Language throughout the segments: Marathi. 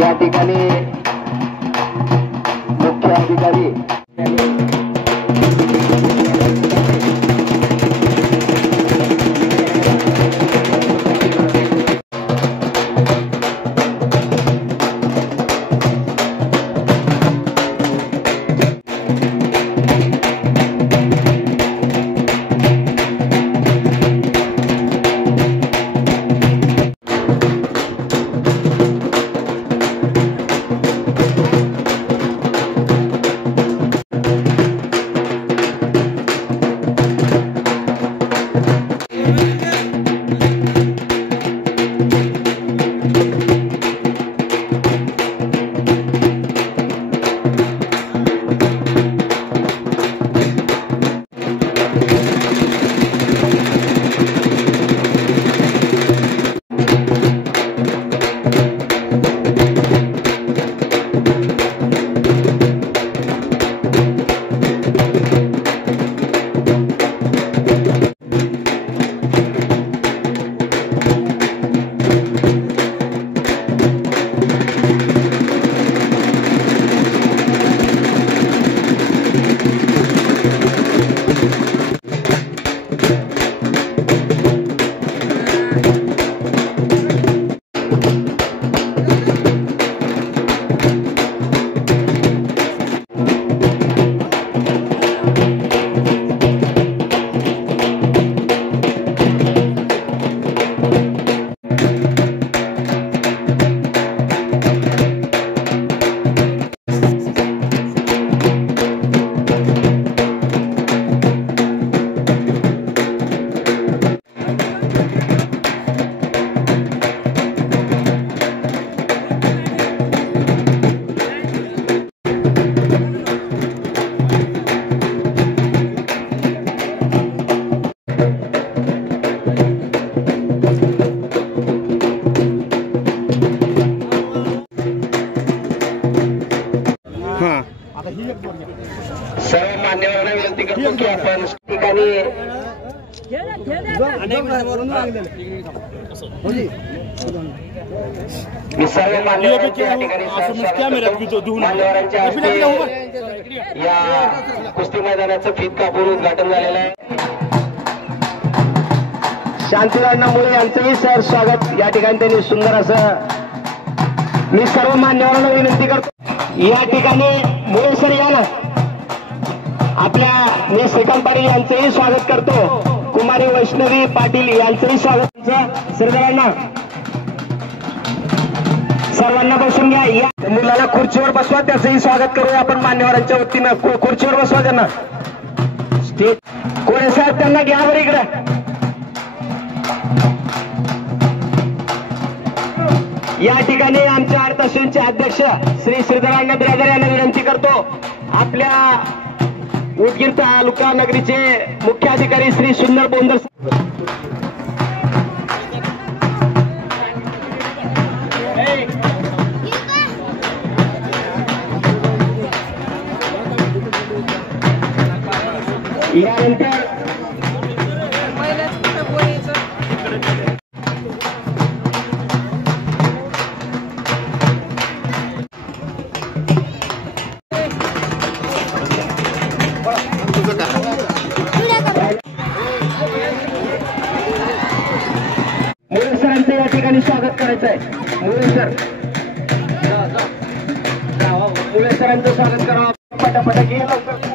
या ठिकाणी मुख्य अधिकारी सर्व मान्यवरांना विनंती करतो की आपण ठिकाणी सर्व मान्यवरांच्या या कुस्ती मैदानाचं फीत कापून उद्घाटन झालेलं आहे. शांतीराव मुळे यांचंही सर स्वागत या ठिकाणी त्यांनी सुंदर असं. मी सर्व मान्यवरांना विनंती करतो या ठिकाणी मुळे सर या ना. आपल्या मी श्रीकांत पाटील यांचंही स्वागत करतो. कुमारी वैष्णवी पाटील यांचंही स्वागत. सरदारांना सर्वांना बसून घ्या. या मुलाला खुर्चीवर बसवा त्याचंही स्वागत करूया आपण मान्यवरांच्या वतीनं. खुर्चीवर बसवा त्यांना. स्टेज कोळे साहेब त्यांना घ्या बरं इकडे. या ठिकाणी आमच्या अर्थाश्रींचे अध्यक्ष श्री श्रीधरांना ब्रदर यांना विनंती करतो. आपल्या उदगीर तालुका नगरीचे मुख्य अधिकारी श्री सुंदर बोंदर यानंतर मुळे सरांचं या ठिकाणी स्वागत करायचं आहे. मुळे सरांचं स्वागत करावं. पटापटा घे लवकर.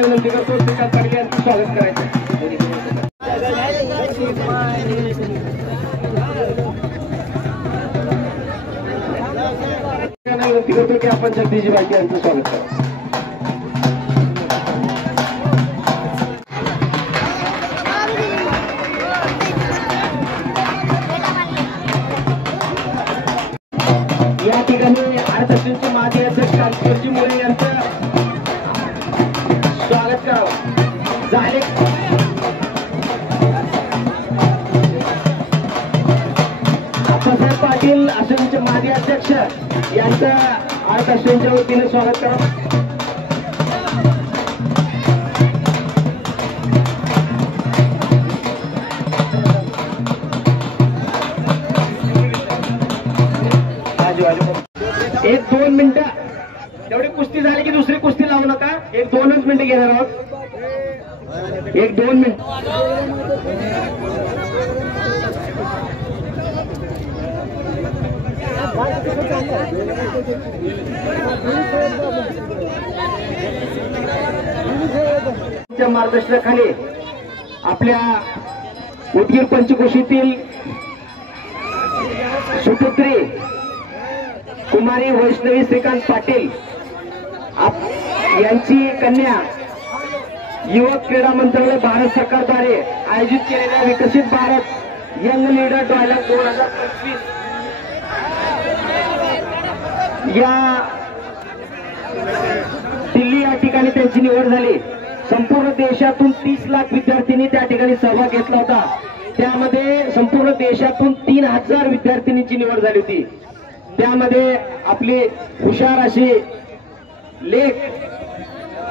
विनंती करतो श्रीकांत पाटील यांचं स्वागत करायचं. विनंती करतो की आपण जगदीशजी बाकी यांचं स्वागत करा. या ठिकाणी अर्थशास्त्राचे माजी अध्यक्ष कांतीजी मुळे यांचं स्वागत करावं. झाले अध्यक्ष यांचं आर्ट अश्विनच्या वतीने स्वागत करा. एक 2 मिनिटं तेवढी कुस्ती झाली की दुसरी कुस्ती लावू नका. एक 2च मिनिटं घेणार आहोत. एक 2 मिनिट. मार्गदर्शनाखाली आपल्या उदगीर पंचक्रोशीतील सुपुत्री कुमारी वैष्णवी श्रीकांत पाटील यांची कन्या युवक क्रीडा मंत्रालय भारत सरकारद्वारे आयोजित केलेल्या विकसित भारत यंग लीडर डायलॉग 2025 या दिल्ली या ठिकाणी त्यांची निवड झाली. संपूर्ण देशातून 30 लाख विद्यार्थ्यांनी त्या ठिकाणी सहभाग घेतला होता. त्यामध्ये संपूर्ण देशातून 3000 विद्यार्थिनींची निवड झाली होती. त्यामध्ये आपली हुशार अशी लेख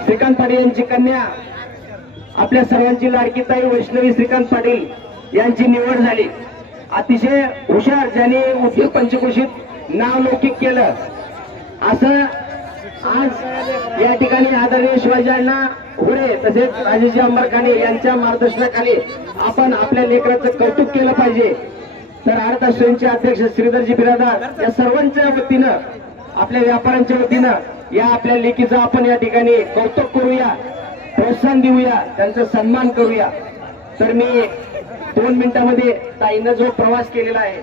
श्रीकांत पाटील यांची कन्या आपल्या सर्वांची लाडकी ताई वैष्णवी श्रीकांत पाटील यांची निवड झाली. अतिशय हुशार ज्यांनी उदगीर पंचक्रोशीत नाव लौकिक केलं असं आज या ठिकाणी आदरणीय शिवाजी अण्णा हुरे तसेच राजेजी अंबरखाने यांच्या मार्गदर्शनाखाली आपण आपल्या लेकराचं कौतुक केलं पाहिजे. तर आर्ट अश्विनचे अध्यक्ष श्रीधरजी बिरादार या सर्वांच्या वतीनं आपल्या व्यापाऱ्यांच्या वतीनं या आपल्या लेकीचं आपण या ठिकाणी कौतुक करूया, प्रोत्साहन देऊया, त्यांचा सन्मान करूया. तर मी 2 मिनिटांमध्ये ताईनं जो प्रवास केलेला आहे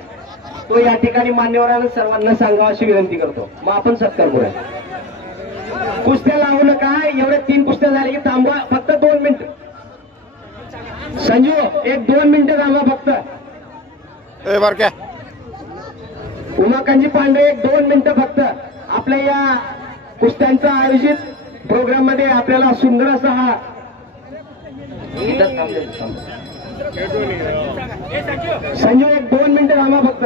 तो या ठिकाणी मान्यवरांना सर्वांना सांगावा अशी विनंती करतो. मग आपण सत्कार करूया. कुस्त्या लावू नका. एवढे 3 कुस्त्या झाले की थांबवा. फक्त 2 मिनिट. संजू एक 2 मिनिटं थांबवा फक्त. उमाकांजी पांडे एक 2 मिनिटं फक्त. आपल्या या कुस्त्यांचा आयोजित प्रोग्राम मध्ये आपल्याला सुंदर असा हा संजू एक 2 मिनिटं थांबा फक्त.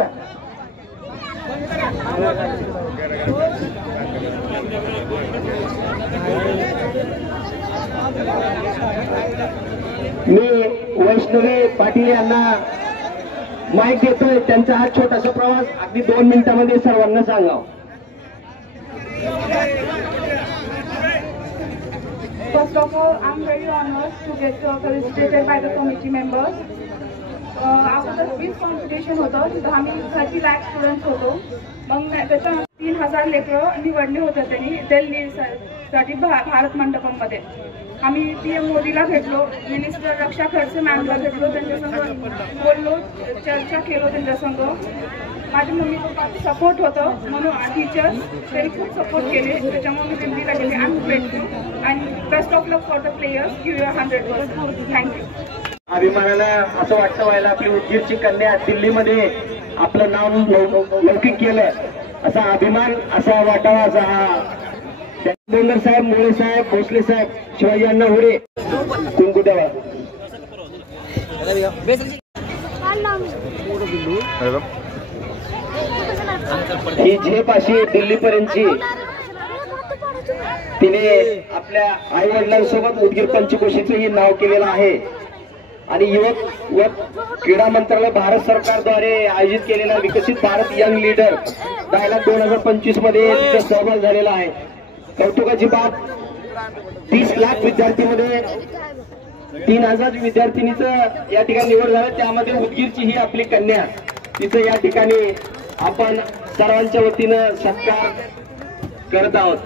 मी वैष्णवी पाटील यांना माईक देतोय. त्यांचा हा छोटासा प्रवास अगदी 2 मिनिटांमध्ये सर्वांना सांगावं. First of all, I'm very honored to get felicitated by the committee members. अगोदर क्विज कॉम्पिटिशन होतं तिथं आम्ही 30 लाख स्टुडंट्स होतो. मग त्याच्या 3000 लेकरं निवडले होते त्यांनी दिल्लीसाठी भारत मंडपमध्ये. आम्ही PM मोदीला भेटलो, मिनिस्टर रक्षा खडसे मॅमला भेटलो, त्यांच्यासंग बोललो, चर्चा केलो त्यांच्यासंग. माझी मम्मी पप्पा सपोर्ट होतं म्हणून टीचर्स त्यांनी खूप सपोर्ट केले. त्याच्यामुळे मी दिल्लीला गेले. I am grateful and best of luck for the players. Give you 100%. Thank you. अभिमानानं असं वाटतं व्हायला आपली उदगीरची कन्या दिल्लीमध्ये आपलं नाव लौकिक केलं असा अभिमान असा वाटावा असा हा बोंडर साहेब, मुळे साहेब, भोसले साहेब, शिवाजी अण्णा हुरे कुंकू द्यावा. ही झेप अशी दिल्लीपर्यंतची तिने आपल्या आई वडिलांसोबत उदगीर पंचक्रोशीचं ही नाव केलेलं आहे. आणि युवक क्रीडा मंत्रालय भारत सरकारद्वारे आयोजित केलेला विकसित भारत यंग लीडर डायलॉग 2025 मध्ये सहभाग झालेला आहे. कौतुकाची बाब 30 लाख विद्यार्थीमध्ये 3000 विद्यार्थिनीचं या ठिकाणी निवड झालं. त्यामध्ये उदगीरची ही आपली कन्या तिचं या ठिकाणी आपण सर्वांच्या वतीनं सत्कार करत आहोत.